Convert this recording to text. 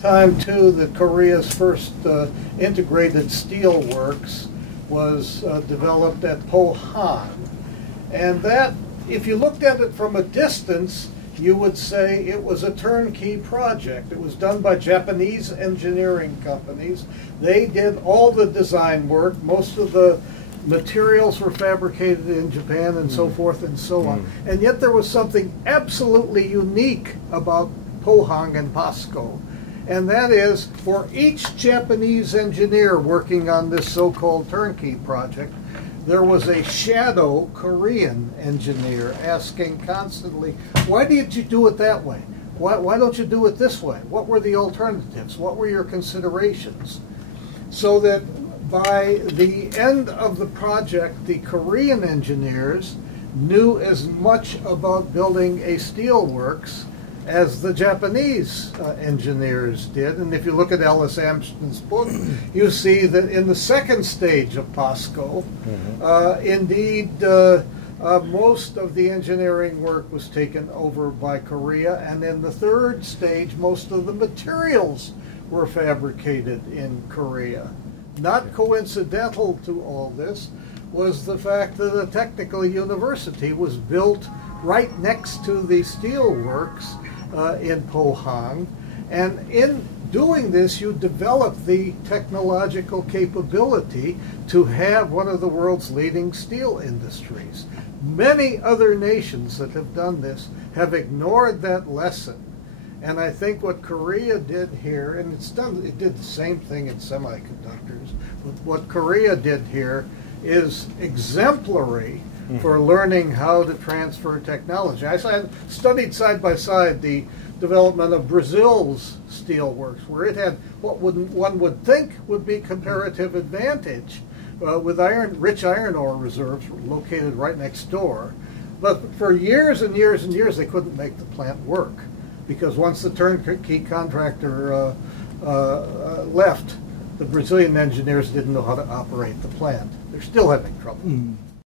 Time too that Korea's first integrated steel works was developed at Pohang, and that, if you looked at it from a distance, you would say it was a turnkey project. It was done by Japanese engineering companies. They did all the design work. Most of the materials were fabricated in Japan and so forth and so on. And yet there was something absolutely unique about Pohang and POSCO. And that is, for each Japanese engineer working on this so-called turnkey project, there was a shadow Korean engineer asking constantly, why did you do it that way? Why don't you do it this way? What were the alternatives? What were your considerations? So that by the end of the project, the Korean engineers knew as much about building a steelworks as the Japanese engineers did. And if you look at Ellis Amston's book, you see that in the second stage of POSCO, indeed, most of the engineering work was taken over by Korea, and in the third stage, most of the materials were fabricated in Korea. Not coincidental to all this was the fact that a technical university was built right next to the steelworks in Pohang, and in doing this you develop the technological capability to have one of the world's leading steel industries. Many other nations that have done this have ignored that lesson, and I think what Korea did here, and it did the same thing in semiconductors, but what Korea did here is exemplary for learning how to transfer technology. I studied side by side the development of Brazil's steelworks, where it had what one would think would be comparative advantage with rich iron ore reserves located right next door. But for years and years and years, they couldn't make the plant work, because once the turnkey contractor left, the Brazilian engineers didn't know how to operate the plant. They're still having trouble.